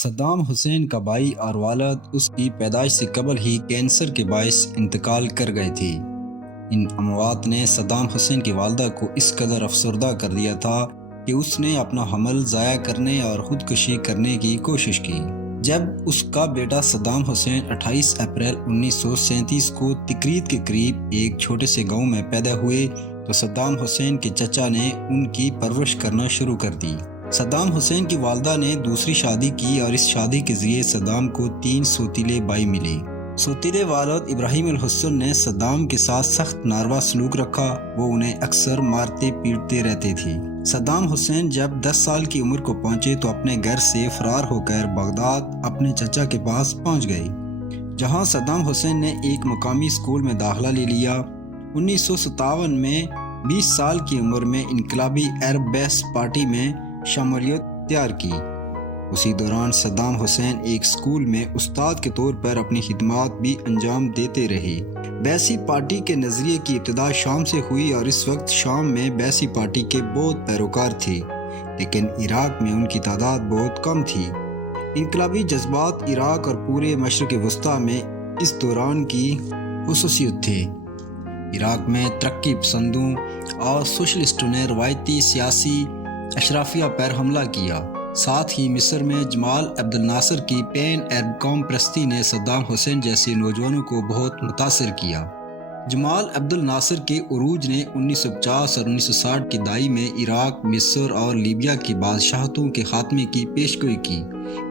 Saddam Hussein کا بھائی اور والد اس کی پیدائش سے قبل ہی کینسر کے باعث انتقال کر گئے تھے۔ ان اموات نے صدام حسین کی والدہ کو اس قدر افسردہ کر دیا تھا کہ اس نے اپنا حمل ضائع کرنے اور خودکشی کرنے کی کوشش کی۔ جب اس کا بیٹا صدام حسین 28 اپریل 1937 کو تکریت کے قریب ایک چھوٹے سے گاؤں میں پیدا ہوئے تو صدام حسین کے چچا نے ان کی پرورش کرنا شروع کر دی۔ صدام حسین کی والدہ نے دوسری شادی کی اور اس شادی کے ذریعے صدام کو 3 سوتیلے بھائی ملے۔ سوتیلے والد ابراہیم الحسن نے صدام کے ساتھ سخت ناروا سلوک رکھا، وہ انہیں اکثر مارتے پیٹتے رہتے تھے۔ صدام حسین جب 10 سال کی عمر کو پہنچے تو اپنے گھر سے فرار ہو کر بغداد اپنے چچا کے پاس پہنچ گئے، جہاں صدام حسین نے ایک مقامی اسکول میں داخلہ لے لیا۔ 1957 میں 20 سال کی عمر میں انقلابی عرب بیس پارٹی میں شمولیت اختیار کی۔ اسی دوران صدام حسین ایک اسکول میں استاد کے طور پر اپنی خدمات بھی انجام دیتے رہے۔ بیسی پارٹی کے نظریے کی ابتدا شام سے ہوئی اور اس وقت شام میں بیسی پارٹی کے بہت پیروکار تھے، لیکن عراق میں ان کی تعداد بہت کم تھی۔ انقلابی جذبات عراق اور پورے مشرق وسطیٰ میں اس دوران کی خصوصیت تھے۔ عراق میں ترقی پسندوں اور سوشلسٹوں نے روایتی سیاسی اشرافیہ پر حملہ کیا۔ ساتھ ہی مصر میں جمال عبد الناصر کی پین عرب قوم پرستی نے صدام حسین جیسے نوجوانوں کو بہت متاثر کیا۔ جمال عبد الناصر کے عروج نے 1950 اور 1960 کی دہائی میں عراق، مصر اور لیبیا کی بادشاہتوں کے خاتمے کی پیشگوئی کی۔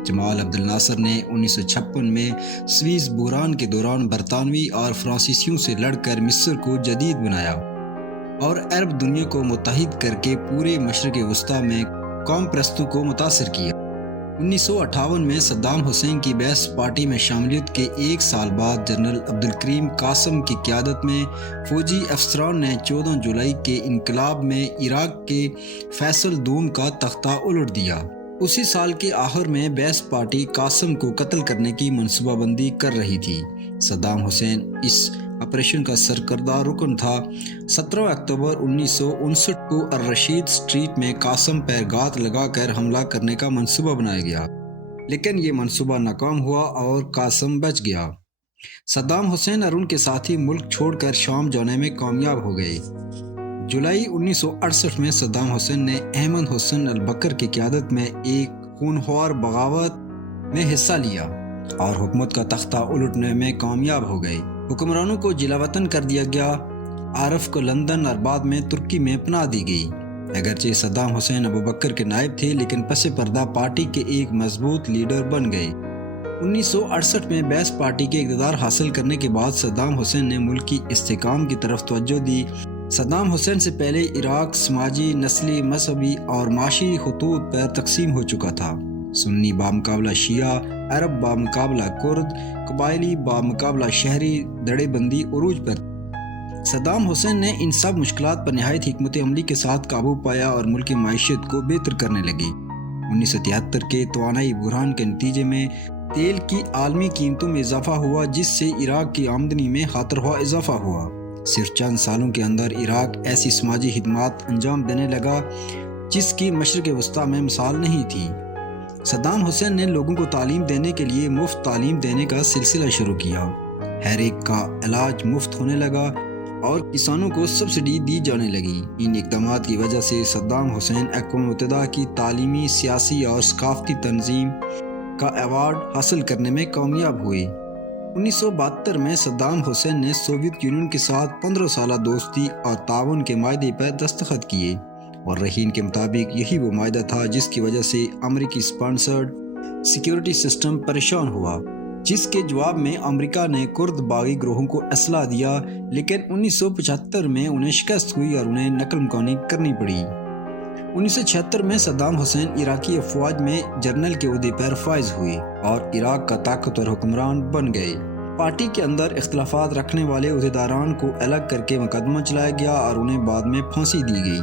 جمال عبد الناصر نے 1956 میں سویز بحران کے دوران برطانوی اور فرانسیسیوں سے لڑ کر مصر کو جدید بنایا اور عرب دنیا کو متحد کر کے پورے مشرق وسطیٰ میں قوم پرستوں کو متاثر کیا۔ 1958 میں صدام حسین کی بیس پارٹی میں شمولیت کے 1 سال بعد جنرل عبدالکریم قاسم کی قیادت میں فوجی افسران نے 14 جولائی کے انقلاب میں عراق کے فیصل دوم کا تختہ الٹ دیا۔ اسی سال کے آخر میں بیس پارٹی قاسم کو قتل کرنے کی منصوبہ بندی کر رہی تھی۔ صدام حسین اس آپریشن کا سرکردہ رکن تھا۔ 17 اکتوبر 1959 کو الرشید اسٹریٹ میں قاسم پر گات لگا کر حملہ کرنے کا منصوبہ بنایا گیا، لیکن یہ منصوبہ ناکام ہوا اور قاسم بچ گیا۔ صدام حسین اور ان کے ساتھی ملک چھوڑ کر شام جانے میں کامیاب ہو گئے۔ جولائی 1968 میں صدام حسین نے احمد حسن البکر کی قیادت میں ایک خونخوار بغاوت میں حصہ لیا اور حکومت کا تختہ الٹنے میں کامیاب ہو گئے۔ حکمرانوں کو جلا وطن کر دیا گیا، عارف کو لندن اور بعد میں ترکی میں پناہ دی گئی۔ اگرچہ صدام حسین ابوبکر کے نائب تھے، لیکن پس پردہ پارٹی کے ایک مضبوط لیڈر بن گئے۔ 1968 میں بیس پارٹی کے اقتدار حاصل کرنے کے بعد صدام حسین نے ملک کی استحکام کی طرف توجہ دی۔ صدام حسین سے پہلے عراق سماجی، نسلی، مذہبی اور معاشی خطوط پر تقسیم ہو چکا تھا۔ سنی بامقابلہ شیعہ، عرب بامقابلہ کرد، قبائلی بامقابلہ شہری دڑے بندی عروج پر۔ صدام حسین نے ان سب مشکلات پر نہایت حکمت عملی کے ساتھ قابو پایا اور ملکی معیشت کو بہتر کرنے لگی۔ 1973 کے توانائی بحران کے نتیجے میں تیل کی عالمی قیمتوں میں اضافہ ہوا، جس سے عراق کی آمدنی میں خاطرخواہ اضافہ ہوا۔ صرف چند سالوں کے اندر عراق ایسی سماجی خدمات انجام دینے لگا جس کی مشرق وسطیٰ میں مثال نہیں تھی۔ صدام حسین نے لوگوں کو تعلیم دینے کے لیے مفت تعلیم دینے کا سلسلہ شروع کیا۔ ہر ایک کا علاج مفت ہونے لگا اور کسانوں کو سبسڈی دی جانے لگی۔ ان اقدامات کی وجہ سے صدام حسین اقوام متحدہ کی تعلیمی، سیاسی اور ثقافتی تنظیم کا ایوارڈ حاصل کرنے میں کامیاب ہوئے۔ 1972 میں صدام حسین نے سوویت یونین کے ساتھ 15 سالہ دوستی اور تعاون کے معاہدے پر دستخط کیے، اور رہین کے مطابق یہی وہ معاہدہ تھا جس کی وجہ سے امریکی اسپانسرڈ سیکیورٹی سسٹم پریشان ہوا، جس کے جواب میں امریکہ نے کرد باغی گروہوں کو اسلحہ دیا، لیکن 1975 میں انہیں شکست ہوئی اور انہیں نقل مکانی کرنی پڑی۔ 1976 میں صدام حسین عراقی افواج میں جنرل کے عہدے پر فائز ہوئے اور عراق کا طاقتور حکمران بن گئے۔ پارٹی کے اندر اختلافات رکھنے والے عہدیداران کو الگ کر کے مقدمہ چلایا گیا اور انہیں بعد میں پھانسی دی گئی۔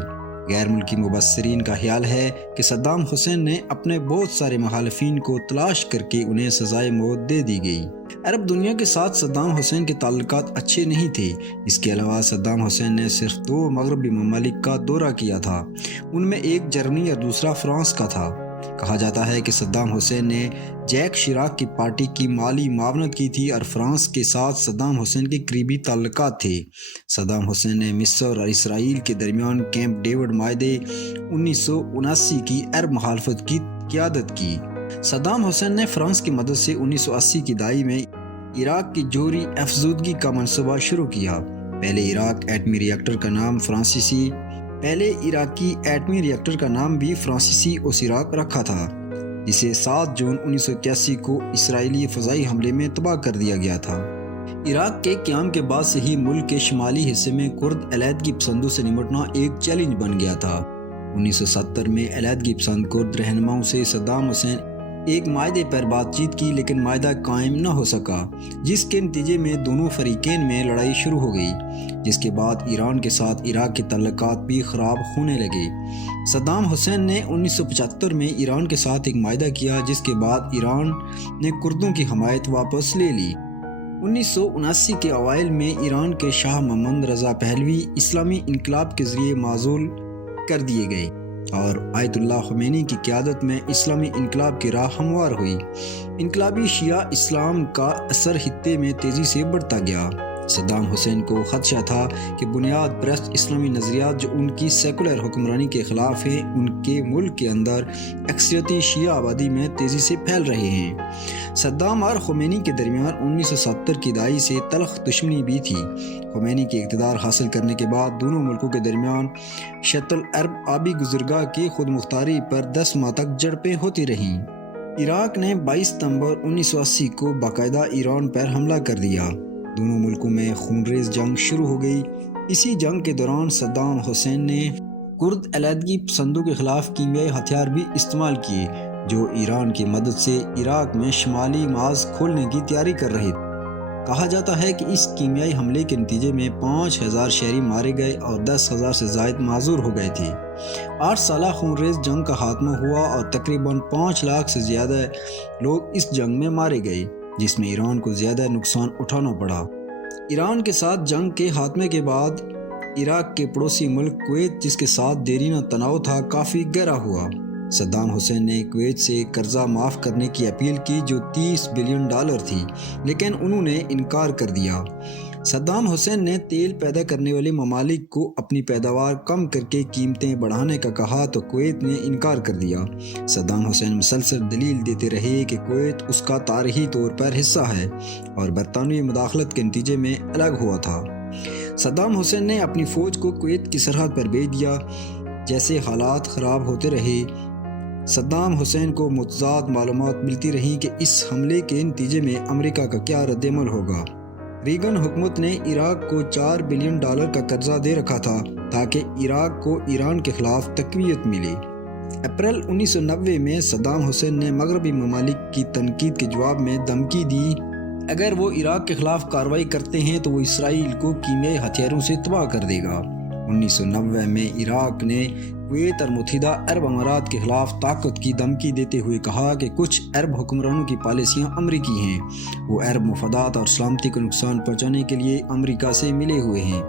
غیر ملکی مبصرین کا خیال ہے کہ صدام حسین نے اپنے بہت سارے مخالفین کو تلاش کر کے انہیں سزائے موت دے دی گئی۔ عرب دنیا کے ساتھ صدام حسین کے تعلقات اچھے نہیں تھے۔ اس کے علاوہ صدام حسین نے صرف 2 مغربی ممالک کا دورہ کیا تھا، ان میں ایک جرمنی اور دوسرا فرانس کا تھا۔ کہا جاتا ہے کہ صدام حسین نے جیک شیراک کی پارٹی کی مالی معاونت کی تھی اور فرانس کے ساتھ صدام حسین کے قریبی تعلقات تھے۔ صدام حسین نے مصر اور اسرائیل کے درمیان کیمپ ڈیوڈ معاہدے 1979 کی عرب مخالفت کی قیادت کی۔ صدام حسین نے فرانس کی مدد سے 1980 کی دہائی میں عراق کی جوہری افزودگی کا منصوبہ شروع کیا۔ پہلے عراقی ایٹمی ریاکٹر کا نام بھی فرانسیسی اوسیراک رکھا تھا، جسے 7 جون 1981 کو اسرائیلی فضائی حملے میں تباہ کر دیا گیا تھا۔ عراق کے قیام کے بعد سے ہی ملک کے شمالی حصے میں کرد علیحدگی پسندوں سے نمٹنا ایک چیلنج بن گیا تھا۔ 1970 میں علیحدگی پسند کرد رہنماؤں سے صدام حسین ایک معاہدے پر بات چیت کی، لیکن معاہدہ قائم نہ ہو سکا، جس کے نتیجے میں دونوں فریقین میں لڑائی شروع ہو گئی، جس کے بعد ایران کے ساتھ عراق کے تعلقات بھی خراب ہونے لگے۔ صدام حسین نے 1975 میں ایران کے ساتھ ایک معاہدہ کیا، جس کے بعد ایران نے کردوں کی حمایت واپس لے لی۔ 1979 کے اوائل میں ایران کے شاہ محمد رضا پہلوی اسلامی انقلاب کے ذریعے معزول کر دیے گئے اور آیت اللہ خمینی کی قیادت میں اسلامی انقلاب کی راہ ہموار ہوئی۔ انقلابی شیعہ اسلام کا اثر خطے میں تیزی سے بڑھتا گیا۔ صدام حسین کو خدشہ تھا کہ بنیاد پرست اسلامی نظریات جو ان کی سیکولر حکمرانی کے خلاف ہیں، ان کے ملک کے اندر اکثریتی شیعہ آبادی میں تیزی سے پھیل رہے ہیں۔ صدام اور خمینی کے درمیان 1970 کی دہائی سے تلخ دشمنی بھی تھی۔ خمینی کے اقتدار حاصل کرنے کے بعد دونوں ملکوں کے درمیان شط العرب آبی گزرگاہ کی خود مختاری پر 10 ماہ تک جھڑپیں ہوتی رہیں۔ عراق نے 22 ستمبر 1980 کو باقاعدہ ایران پر حملہ کر دیا۔ دونوں ملکوں میں خونریز جنگ شروع ہو گئی۔ اسی جنگ کے دوران صدام حسین نے کرد علیحدگی پسندوں کے خلاف کیمیائی ہتھیار بھی استعمال کیے، جو ایران کی مدد سے عراق میں شمالی محاذ کھولنے کی تیاری کر رہے تھے۔ کہا جاتا ہے کہ اس کیمیائی حملے کے نتیجے میں 5000 شہری مارے گئے اور 10,000 سے زائد معذور ہو گئے تھے۔ 8 سالہ خونریز جنگ کا خاتمہ ہوا اور تقریباً 5 لاکھ سے زیادہ لوگ اس جنگ میں مارے گئے، جس میں ایران کو زیادہ نقصان اٹھانا پڑا۔ ایران کے ساتھ جنگ کے خاتمے کے بعد عراق کے پڑوسی ملک کویت، جس کے ساتھ دیرینہ تناؤ تھا، کافی گہرا ہوا۔ صدام حسین نے کویت سے قرضہ معاف کرنے کی اپیل کی، جو $30 بلین تھی، لیکن انہوں نے انکار کر دیا۔ صدام حسین نے تیل پیدا کرنے والے ممالک کو اپنی پیداوار کم کر کے قیمتیں بڑھانے کا کہا تو کویت نے انکار کر دیا۔ صدام حسین مسلسل دلیل دیتے رہے کہ کویت اس کا تاریخی طور پر حصہ ہے اور برطانوی مداخلت کے نتیجے میں الگ ہوا تھا۔ صدام حسین نے اپنی فوج کو کویت کی سرحد پر بھیج دیا۔ جیسے حالات خراب ہوتے رہے، صدام حسین کو متضاد معلومات ملتی رہیں کہ اس حملے کے نتیجے میں امریکہ کا کیا رد عمل ہوگا۔ ریگن حکومت نے عراق کو $4 بلین کا قرضہ دے رکھا تھا تاکہ عراق کو ایران کے خلاف تقویت ملے۔ اپریل 1990 میں صدام حسین نے مغربی ممالک کی تنقید کے جواب میں دھمکی دی، اگر وہ عراق کے خلاف کارروائی کرتے ہیں تو وہ اسرائیل کو کیمیائی ہتھیاروں سے تباہ کر دے گا۔ 1990 میں عراق نے کویت اور متحدہ عرب امارات کے خلاف طاقت کی دھمکی دیتے ہوئے کہا کہ کچھ عرب حکمرانوں کی پالیسیاں امریکی ہیں، وہ عرب مفادات اور سلامتی کو نقصان پہنچانے کے لیے امریکہ سے ملے ہوئے ہیں۔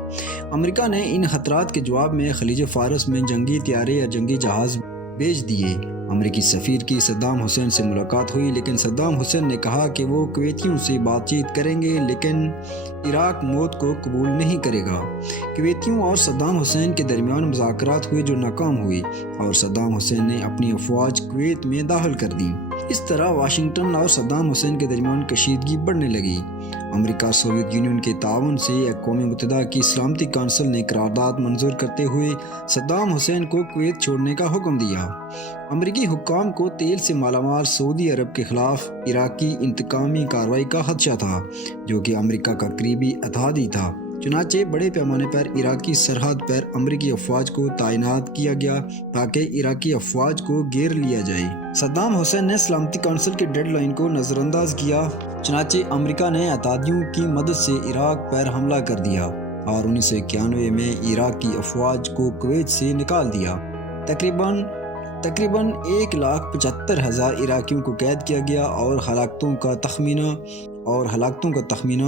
امریکہ نے ان خطرات کے جواب میں خلیج فارس میں جنگی طیارے اور جنگی جہاز بھیج دیے۔ امریکی سفیر کی صدام حسین سے ملاقات ہوئی، لیکن صدام حسین نے کہا کہ وہ کویتیوں سے بات چیت کریں گے، لیکن عراق موت کو قبول نہیں کرے گا۔ کویتیوں اور صدام حسین کے درمیان مذاکرات ہوئے جو ناکام ہوئے اور صدام حسین نے اپنی افواج کویت میں داخل کر دیں۔ اس طرح واشنگٹن اور صدام حسین کے درمیان کشیدگی بڑھنے لگی۔ امریکہ اور سوویت یونین کے تعاون سے اقوام متحدہ کی سلامتی کونسل نے قرارداد منظور کرتے ہوئے صدام حسین کو کویت چھوڑنے کا حکم دیا۔ امریکی حکام کو تیل سے مالا مال سعودی عرب کے خلاف عراقی انتقامی کارروائی کا خدشہ تھا، جو کہ امریکہ کا قریبی اتحادی تھا۔ چنانچہ بڑے پیمانے پر عراقی سرحد پر امریکی افواج کو تعینات کیا گیا تاکہ عراقی افواج کو گھیر لیا جائے۔ صدام حسین نے سلامتی کونسل کے ڈیڈ لائن کو نظر انداز کیا، چنانچہ امریکہ نے اتحادیوں کی مدد سے عراق پر حملہ کر دیا اور 1991 میں عراق کی افواج کو کویت سے نکال دیا۔ تقریباً 1,75,000 عراقیوں کو قید کیا گیا اور ہلاکتوں کا تخمینہ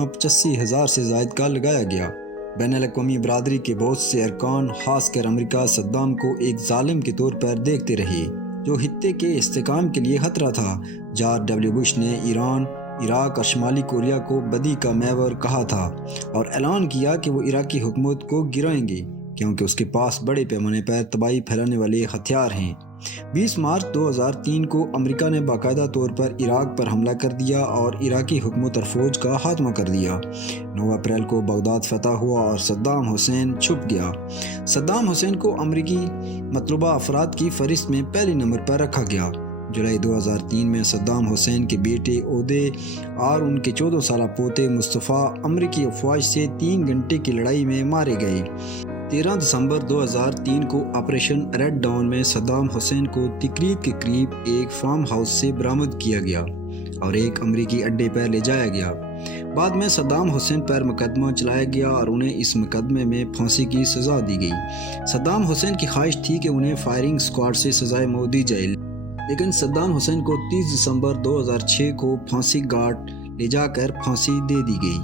85,000 سے زائد کا لگایا گیا۔ بین الاقوامی برادری کے بہت سے ارکان، خاص کر امریکہ، صدام کو ایک ظالم کے طور پر دیکھتے رہے، جو خطے کے استحکام کے لیے خطرہ تھا۔ جارج ڈبلیو بش نے ایران، عراق اور شمالی کوریا کو بدی کا محور کہا تھا اور اعلان کیا کہ وہ عراقی حکومت کو گرائیں گے کیونکہ اس کے پاس بڑے پیمانے پر تباہی پھیلانے والے ہتھیار ہیں۔ 20 مارچ 2003 کو امریکا نے باقاعدہ طور پر عراق پر حملہ کر دیا اور عراقی حکومت اور فوج کا خاتمہ کر دیا۔ 9 اپریل کو بغداد فتح ہوا اور صدام حسین چھپ گیا۔ صدام حسین کو امریکی مطلوبہ افراد کی فہرست میں پہلے نمبر پر رکھا گیا۔ جولائی 2003 میں صدام حسین کے بیٹے عہدے اور ان کے 14 سالہ پوتے مصطفیٰ امریکی افواج سے 3 گھنٹے کی لڑائی میں مارے گئے۔ 13 دسمبر 2003 کو آپریشن ریڈ ڈاؤن میں صدام حسین کو تکریت کے قریب ایک فارم ہاؤس سے برآمد کیا گیا اور ایک امریکی اڈے پر لے جایا گیا۔ بعد میں صدام حسین پر مقدمہ چلایا گیا اور انہیں اس مقدمے میں پھانسی کی سزا دی گئی۔ صدام حسین کی خواہش تھی کہ انہیں فائرنگ اسکواڈ سے سزائے موت دی جائے، لیکن صدام حسین کو 30 دسمبر 2006 کو پھانسی گھاٹ لے جا کر پھانسی دے دی گئی۔